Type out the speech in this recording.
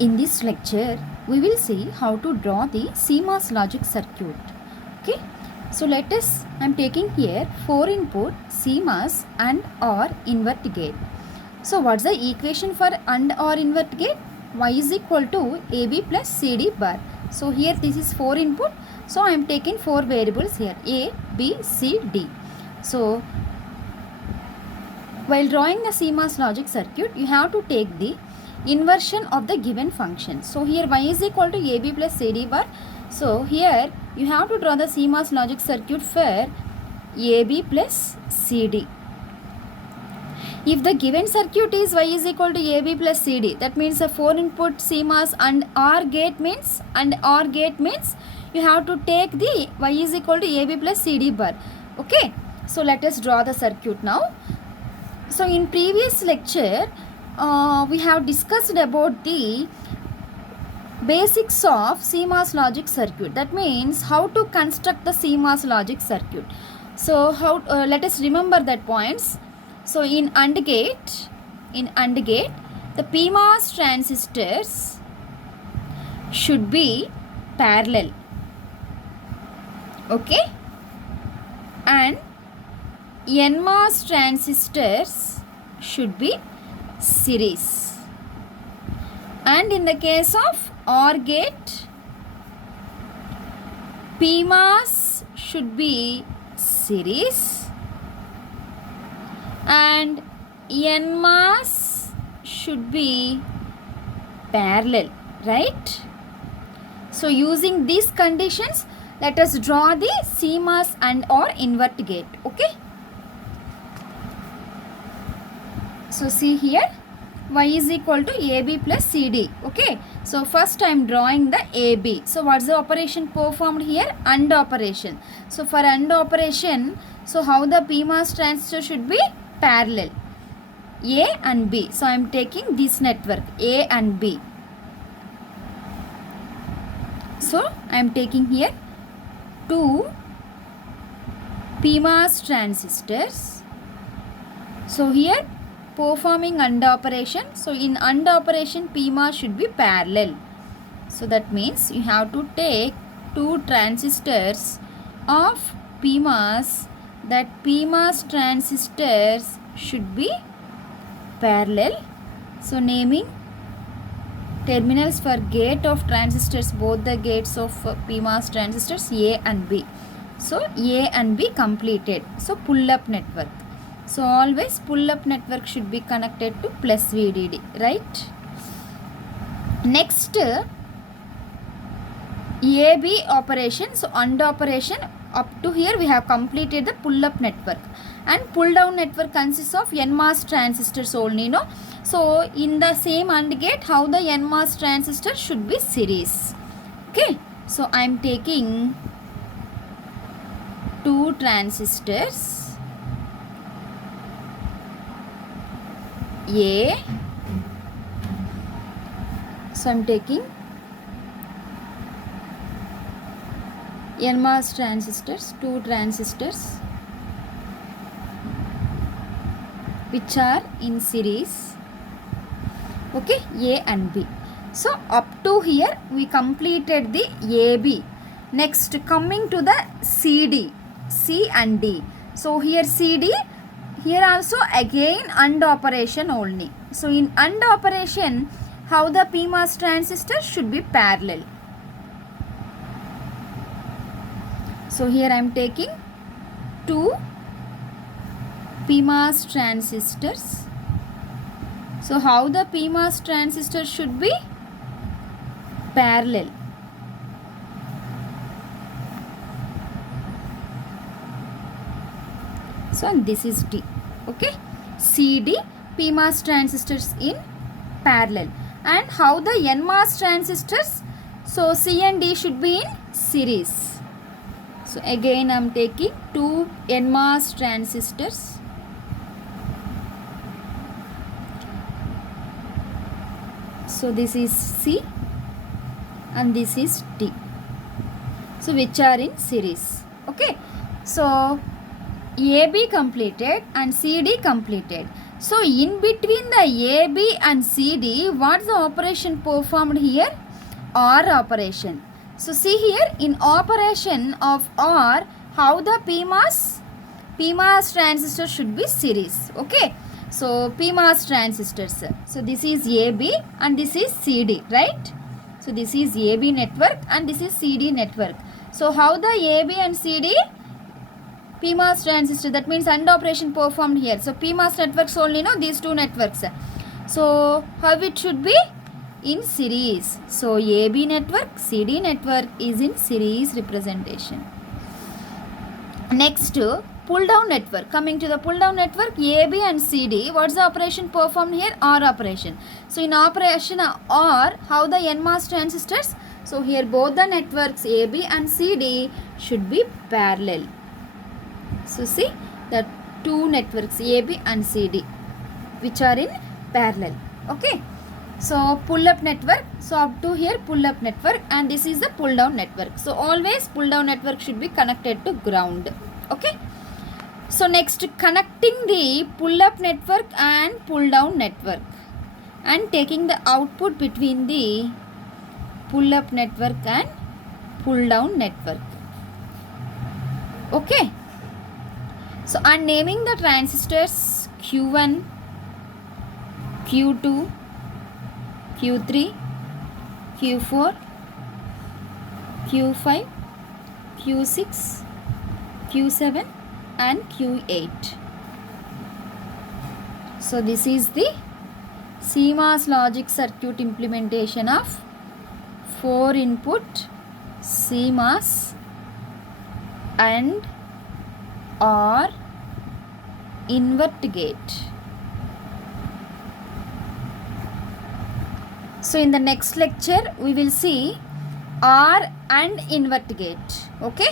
In this lecture, we will see how to draw the CMOS logic circuit. Okay, so I'm taking here 4 input CMOS and OR invert gate. So what's the equation for AND OR invert gate? Y is equal to AB plus CD bar. So here this is 4 input. So I am taking 4 variables here, A, B, C, D. So while drawing the CMOS logic circuit, you have to take the inversion of the given function. So here y is equal to AB plus CD bar. So here you have to draw the CMOS logic circuit for AB plus CD. If the given circuit is y is equal to AB plus CD, that means a 4 input CMOS and OR gate means you have to take the y is equal to AB plus CD bar. Okay, so let us draw the circuit now. So in previous lecture, we have discussed about the basics of CMOS logic circuit. That means how to construct the CMOS logic circuit. So let us remember that points. So in AND gate, the PMOS transistors should be parallel. Okay, and NMOS transistors should be series. And in the case of OR gate, PMOS should be series and NMOS should be parallel, right? So using these conditions, let us draw the CMOS and OR invert gate. Okay, so see here, y is equal to AB plus CD. Okay, so first I am drawing the AB. So what's the operation performed here? AND operation. So for AND operation, so how the PMOS transistor should be? Parallel, A and B. So I am taking this network A and B. So I am taking here 2 PMOS transistors. So here performing AND operation. So in AND operation, PMOS should be parallel. So that means you have to take 2 transistors of PMOS. That PMOS transistors should be parallel. So naming terminals for gate of transistors, both the gates of PMOS transistors A and B. So A and B completed. So pull up network. So always pull up network should be connected to plus VDD, right? Next, AB operation. So AND operation, up to here we have completed the pull up network, and pull down network consists of NMOS transistors only, no? So in the same AND gate, how the NMOS transistor should be series. Okay, so I am taking 2 transistors A. So I am taking NMOS transistors, 2 transistors which are in series. Okay, A and B. So up to here we completed the AB. Next, coming to the CD, C and D. So here CD, here also again AND operation only. So in AND operation, how the PMOS transistor should be parallel. So here I am taking 2 PMOS transistors. So how the PMOS transistor should be? Parallel. So this is D. Okay, CD, PMOS transistors in parallel. And how the NMOS transistors? So C and D should be in series. So again I am taking 2 NMOS transistors. So this is C and this is D. So which are in series. Okay, so AB completed and CD completed. So in between the AB and CD, what's the operation performed here? OR operation. So see here, in operation of OR, how the PMOS transistor should be series. Okay. So PMOS transistors. So this is AB and this is CD, right? So this is AB network and this is CD network. So how the AB and CD? PMOS transistor, that means AND operation performed here. So PMOS networks only, no, these two networks. So how it should be? In series. So AB network, CD network is in series representation. Next, pull down network. Coming to the pull down network, AB and CD, what's the operation performed here? OR operation. So in operation OR, how the NMOS transistors? So here both the networks AB and CD should be parallel. So see the two networks AB and CD which are in parallel. Okay. So pull up network. So up to here pull up network and this is the pull down network. So always pull down network should be connected to ground. Okay. So next, connecting the pull up network and pull down network and taking the output between the pull up network and pull down network. Okay. So I'm naming the transistors Q1, Q2, Q3, Q4, Q5, Q6, Q7 and Q8. So this is the CMOS logic circuit implementation of 4 input CMOS and OR invert gate. So in the next lecture we will see OR and invert gate. Okay.